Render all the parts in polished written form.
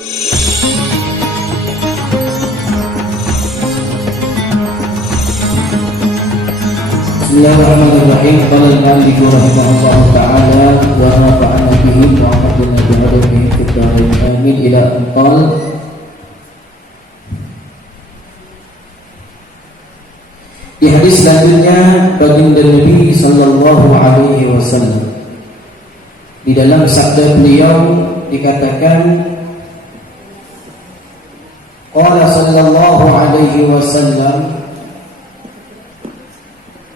Bismillahirrahmanirrahim. Qala al-mu'allif rahimahullahu ta'ala wa nafa'ana bihi wa aqadna bi'ilmihi fid dharain amin ila an qala di hadis selanjutnya baginda Nabi sallallahu alaihi wasallam di dalam sabda beliau dikatakan qala sallallahu alaihi wasallam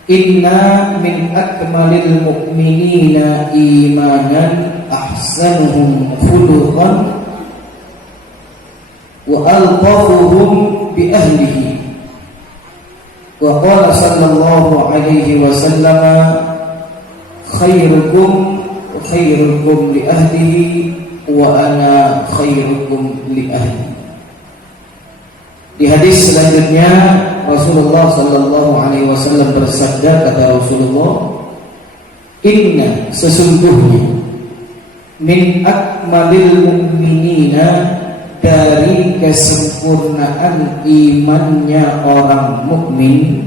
inna min akmalil mu'minina imanan ahsanuhum khuluqan wa alqafuhum bi ahlihi wa qala sallallahu alaihi wasallam khairukum li ahlihi wa ana khairukum li ahli. Di hadis selanjutnya Rasulullah sallallahu alaihi wasallam bersabda, kata Rasulullah, inna sesungguhnya min akmalil mu'minina dari kesempurnaan imannya orang mukmin,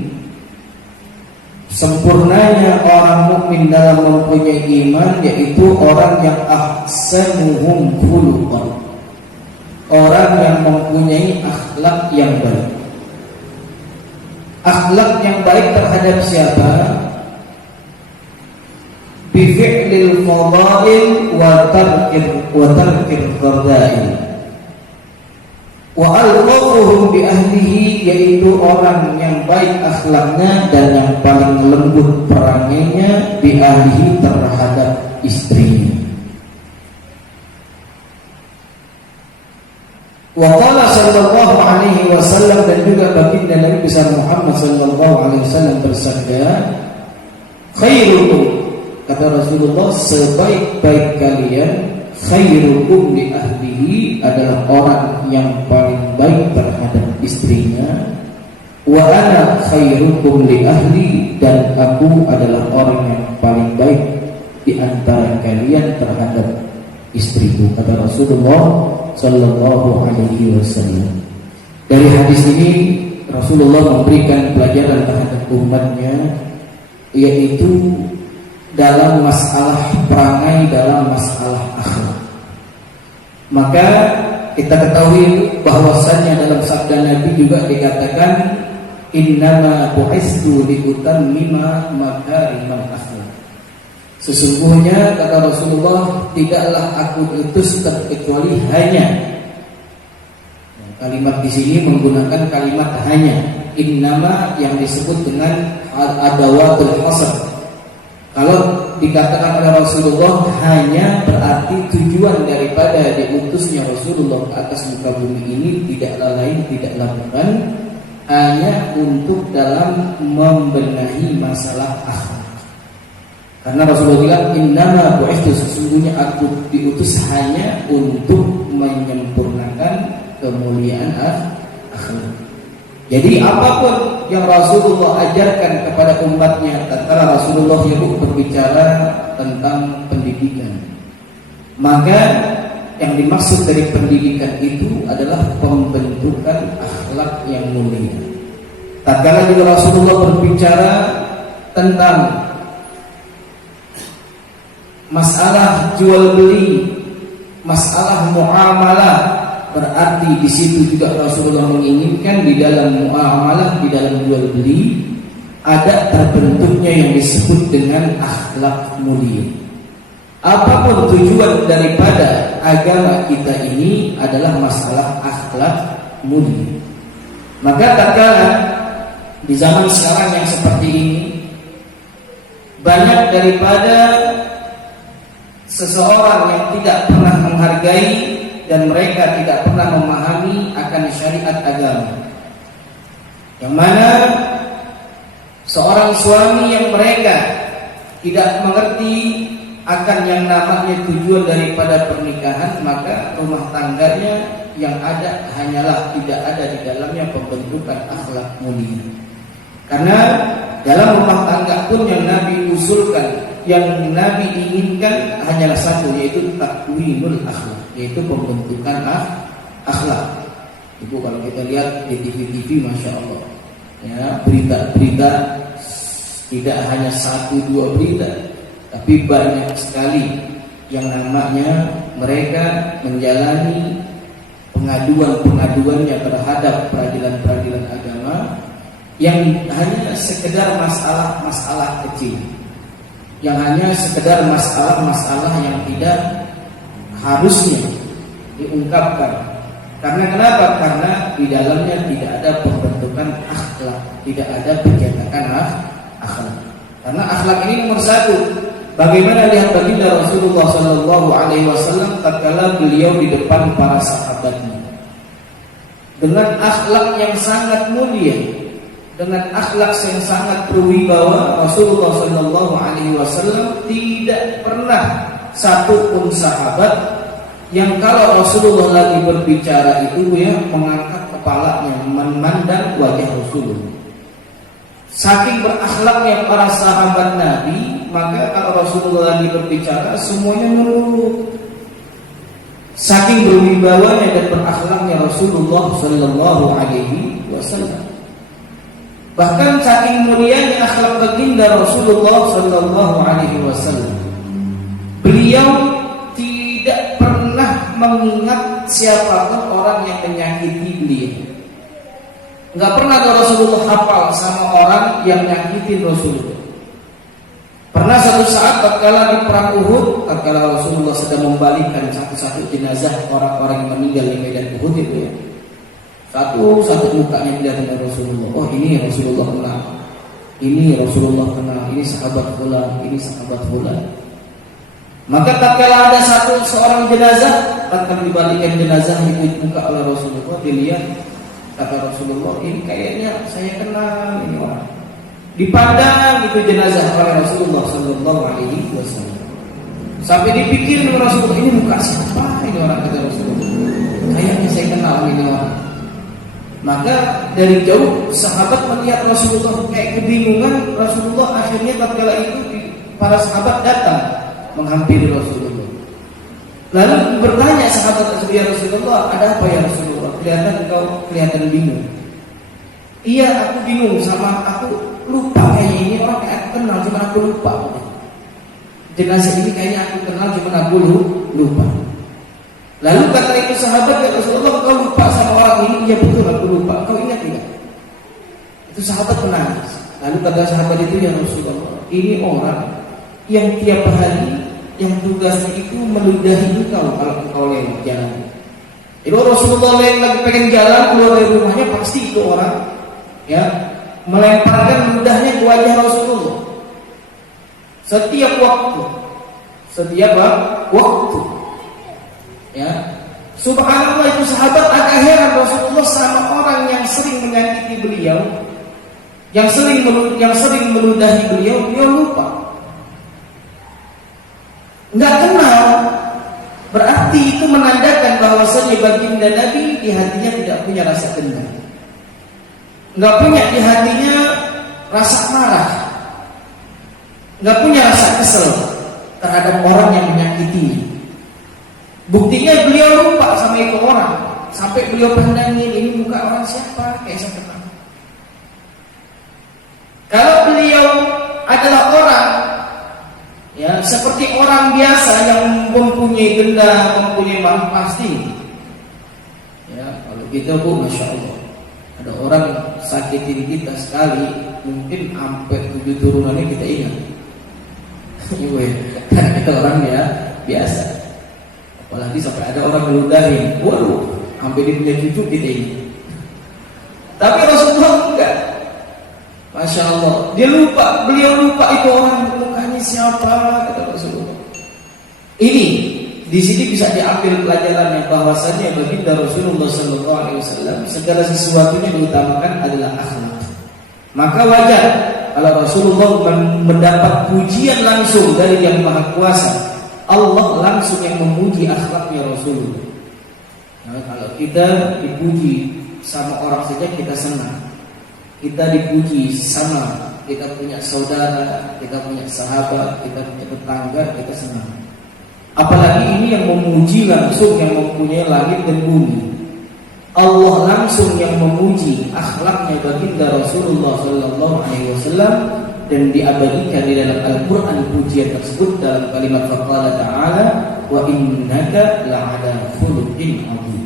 sempurnanya orang mukmin dalam mempunyai iman yaitu orang yang ahsanuhum khuluqan, orang yang mempunyai akhlak yang baik. Akhlak yang baik terhadap siapa? Bi fi'lil fadail wa tarkil farda'il. Wa alqafuhum bi ahlihi, yaitu orang yang baik akhlaknya dan yang paling lembut perangainya bi ahlihi terhadap istrinya. Wa qala sallallahu alaihi wasallam, dan juga baginda Nabi besar Muhammad sallallahu alaihi wasallam bersabda, khairukum, kata Rasulullah, sebaik-baik kalian, khairukum li ahlihi, adalah orang yang paling baik terhadap istrinya, wa ana khairukum li ahli, dan aku adalah orang yang paling baik di antara kalian terhadap istriku, kata Rasulullah sallallahu alaihi wasallam. Dari hadis ini Rasulullah memberikan pelajaran terhadap umatnya, yaitu dalam masalah perangai, dalam masalah akhlak. Maka kita ketahui bahwasannya dalam sabda Nabi juga dikatakan innama bu'istu liutammima makarimal akhlak. Sesungguhnya, kata Rasulullah, tidaklah aku diutus kecuali hanya. Kalimat di sini menggunakan kalimat hanya. Innama yang disebut dengan adawatul hasr. Kalau dikatakan oleh Rasulullah hanya, berarti tujuan daripada diutusnya Rasulullah ke atas muka bumi ini tidaklah lain, tidaklah bukan hanya untuk dalam membenahi masalah akhlak. Karena Rasulullah bilang innama bu'istu, sesungguhnya aku diutus hanya untuk menyempurnakan kemuliaan akhlak. Jadi apapun yang Rasulullah ajarkan kepada umatnya, tatkala Rasulullah yang berbicara tentang pendidikan, maka yang dimaksud dari pendidikan itu adalah pembentukan akhlak yang mulia. Tatkala juga Rasulullah berbicara tentang masalah jual beli, masalah muamalah, berarti di situ juga Rasulullah menginginkan di dalam muamalah, di dalam jual beli ada terbentuknya yang disebut dengan akhlak mulia. Apapun tujuan daripada agama kita ini adalah masalah akhlak mulia. Maka tatkala di zaman sekarang yang seperti ini, banyak daripada seseorang yang tidak pernah menghargai dan mereka tidak pernah memahami akan syariat agama, yang mana seorang suami yang mereka tidak mengerti akan yang namanya tujuan daripada pernikahan, maka rumah tangganya yang ada hanyalah tidak ada di dalamnya pembentukan akhlak mulia. Karena dalam rumah tangga pun yang Nabi usulkan, yang Nabi inginkan hanyalah satu, yaitu takwinul akhlak, yaitu pembentukan akhlak. Ibu kalau kita lihat di TV-TV, masya Allah, ya, berita-berita tidak hanya 1-2 berita, tapi banyak sekali yang namanya mereka menjalani pengaduannya terhadap peradilan-peradilan agama yang hanya sekedar masalah-masalah kecil, yang hanya sekedar masalah-masalah yang tidak harusnya diungkapkan. Karena kenapa? Karena di dalamnya tidak ada pembentukan akhlak, tidak ada penjagaan akhlak. Karena akhlak ini nomor 1. Bagaimana lihat baginda Rasulullah Sallallahu Alaihi Wasallam tatkala beliau di depan para sahabatnya dengan akhlak yang sangat mulia, dengan akhlak yang sangat berwibawa. Rasulullah Sallallahu Alaihi Wasallam tidak pernah satu pun sahabat yang kalau Rasulullah lagi berbicara itu ya mengangkat kepalanya memandang wajah Rasulullah. Saking berakhlaknya para sahabat Nabi, maka kalau Rasulullah lagi berbicara semuanya menurut. Saking berwibawanya dan berakhlaknya Rasulullah Sallallahu Alaihi Wasallam. Bahkan saking mulianya akhlak baginda Rasulullah Sallallahu Alaihi Wasallam, beliau tidak pernah mengingat siapapun orang yang menyakiti beliau. Enggak pernah Rasulullah hafal sama orang yang nyakitin Rasulullah. Pernah satu saat tatkala di perang Uhud, tatkala Rasulullah sedang membalikkan satu-satu jenazah orang-orang yang meninggal di medan Uhud itu ya. Satu-satu mukanya dilihat oleh Rasulullah. Oh, ini Rasulullah kenal. Ini Rasulullah kenal. Ini sahabat fulan, ini sahabat fulan. Maka tatkala ada seorang jenazah, tatkala dibalikkan jenazah itu muka oleh Rasulullah, dilihat, kata Rasulullah, ini kayaknya saya kenal ini orang. Dipandang itu jenazah oleh Rasulullah Sallallahu Alaihi Wasallam. Sampai dipikir oleh Rasulullah, ini muka siapa ini orang, kata Rasulullah. Kayaknya saya kenal ini orang. Maka dari jauh sahabat melihat Rasulullah kayak kebingungan. Rasulullah akhirnya tatkala itu para sahabat datang menghampiri Rasulullah. Lalu bertanya sahabat tersebut, ya Rasulullah, ada apa ya Rasulullah? Kelihatan bingung. Iya, aku bingung sama aku lupa kayaknya ini orang kayak aku kenal, cuma aku lupa. Jenazah ini kayaknya aku kenal, cuma aku lupa. Lalu kata itu sahabat, ya Rasulullah, kau lupa sama orang ini? Iya betul, aku lupa. Kau ingat tidak? Itu sahabat menangis. Lalu kata sahabat itu, ya Rasulullah, ini orang yang tiap hari yang tugasnya itu meludahi engkau kalau engkau lewat jalan. Itu Rasulullah yang lagi pengen jalan keluar dari rumahnya, pasti itu orang ya melemparkan ludahnya ke wajah Rasulullah. Setiap waktu. Ya. Subhanallah, itu sahabat agak heran Rasulullah sama orang yang sering menyakiti beliau, yang sering meludahi beliau lupa. Enggak kenal. Berarti itu menandakan bahwasanya baginda Nabi di hatinya tidak punya rasa dendam. Enggak punya di hatinya rasa marah. Enggak punya rasa kesel terhadap orang yang menyakitinya. Buktinya beliau lupa sama itu orang. Sampai beliau pandangin, ini muka orang siapa? Kayak saya kenal. Kalau beliau adalah orang ya seperti orang biasa yang mempunyai dendam, mempunyai marah, pasti ya kalau kita Bu, masya Allah, ada orang sakitin kita sekali, mungkin sampai 7 turunannya kita ingat. Ibu ya, karena kita orang ya biasa. Apalagi sampai ada orang meludahin, waduh, sampai dia punya cucu kita ingat. Tapi Rasulullah enggak. Masya Allah, beliau lupa itu orang mukanya siapa, kata Rasulullah. Ini di sini bisa diambil pelajarannya bahwasanya baginda Rasulullah Sallallahu Alaihi Wasallam segala sesuatunya diutamakan adalah akhlak. Maka wajar kalau Rasulullah mendapat pujian langsung dari Yang Maha Kuasa, Allah langsung yang memuji akhlaknya Rasulullah. Nah, kalau kita dipuji sama orang saja kita senang. Kita dipuji sama, kita punya saudara, kita punya sahabat, kita punya tetangga, kita senang. Apalagi ini yang memuji langsung yang mempunyai langit dan bumi. Allah langsung yang memuji akhlaknya baginda Rasulullah sallallahu alaihi wasallam dan diabadikan di dalam Al-Qur'an pujian tersebut dalam kalimat faqala ta'ala wa innaka la'ala khuluqin 'adzim.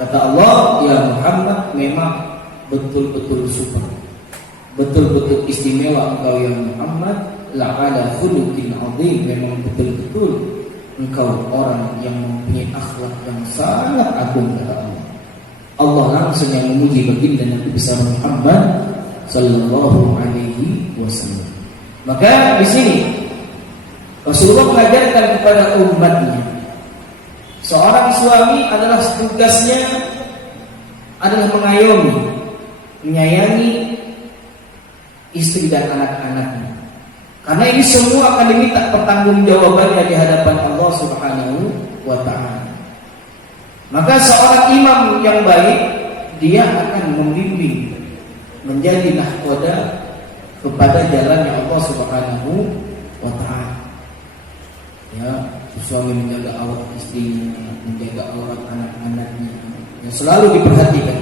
Kata Allah, ya Muhammad memang betul-betul super, betul-betul istimewa engkau ya Muhammad, la'ala khuluqin 'adzim, memang betul-betul engkau orang yang mempunyai akhlak yang sangat agung kata Allah. Allah langsung yang memuji baginda Nabi besar Muhammad sallallahu alaihi wasallam. Maka di sini Rasulullah mengajarkan kepada umatnya, seorang suami adalah tugasnya adalah mengayomi, menyayangi istri dan anak-anaknya. Karena ini semua akan diminta pertanggungjawabannya di hadapan Allah Subhanahu wa taala. Maka seorang imam yang baik, dia akan membimbing menjadi nahkoda kepada jalannya Allah Subhanahu wa taala. Ya, suami menjaga aurat istrinya, menjaga aurat anak-anaknya, yang selalu diperhatikan.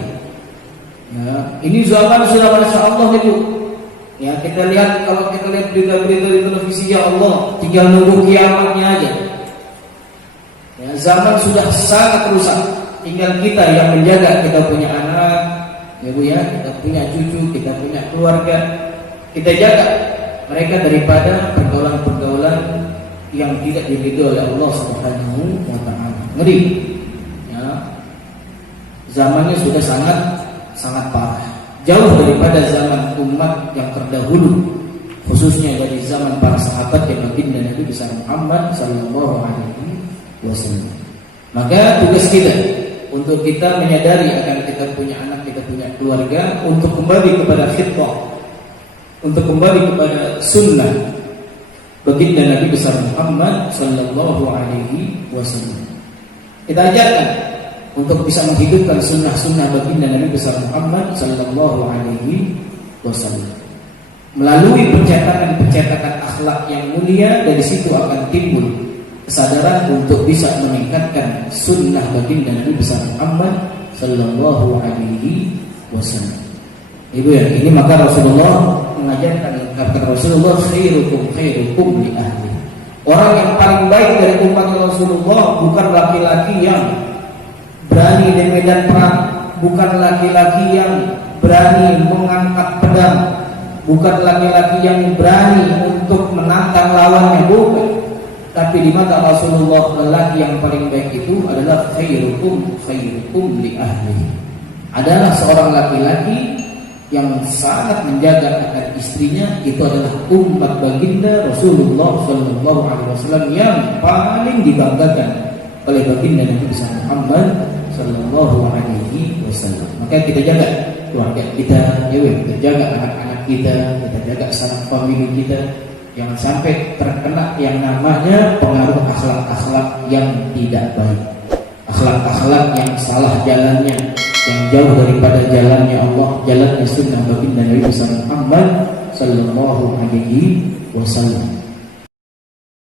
Ya, ini zaman sudah masya Allah itu. Ya, kita lihat kalau kita lihat berita-berita di televisi, ya Allah, tinggal nunggu kiamatnya aja. Ya, zaman sudah sangat rusak. Tinggal kita yang menjaga, kita punya anak, ya Bu ya, kita punya cucu, kita punya keluarga. Kita jaga mereka daripada pergaulan-pergaulan yang tidak diridhoi oleh Allah Subhanahu wa taala. Ngeri. Ya. Zamannya sudah sangat parah. Jauh daripada zaman umat yang terdahulu, khususnya dari zaman para sahabat yang baginda Nabi besar Muhammad sallallahu alaihi wasallam. Maka tugas kita untuk kita menyadari akan kita punya anak, kita punya keluarga, untuk kembali kepada fitrah, untuk kembali kepada sunnah baginda Nabi besar Muhammad sallallahu alaihi wasallam. Kita ajarkan untuk bisa menghidupkan sunnah-sunnah baginda Nabi besar Muhammad sallallahu alaihi wasallam. Melalui pencetakan akhlak yang mulia, dari situ akan timbul kesadaran untuk bisa meningkatkan sunnah baginda Nabi besar Muhammad sallallahu alaihi wasallam. Ibu ya, ini maka Rasulullah mengajarkan, kata Rasulullah, khairukum khairukum li ahli. Orang yang paling baik dari umat Rasulullah bukan laki-laki yang berani di medan perang, bukan laki-laki yang berani mengangkat pedang, bukan laki-laki yang berani untuk menantang lawannya, bukan. Tapi di mata Rasulullah, lelaki yang paling baik itu adalah khairukum khairukum li ahli. Adalah seorang laki-laki yang sangat menjaga akan istrinya, itu adalah umat baginda Rasulullah sallallahu alaihi wasallam yang paling dibanggakan oleh baginda Nabi besar Muhammad sallallahu alaihi wasallam. Maka kita jaga keluarga kita, kita jaga anak-anak kita jaga sanak famili kita. Jangan sampai terkena yang namanya pengaruh akhlak-akhlak yang tidak baik, akhlak-akhlak yang salah jalannya, yang jauh daripada jalannya Allah, jalannya sunnah baginda Nabi besar Muhammad sallallahu alaihi wasallam.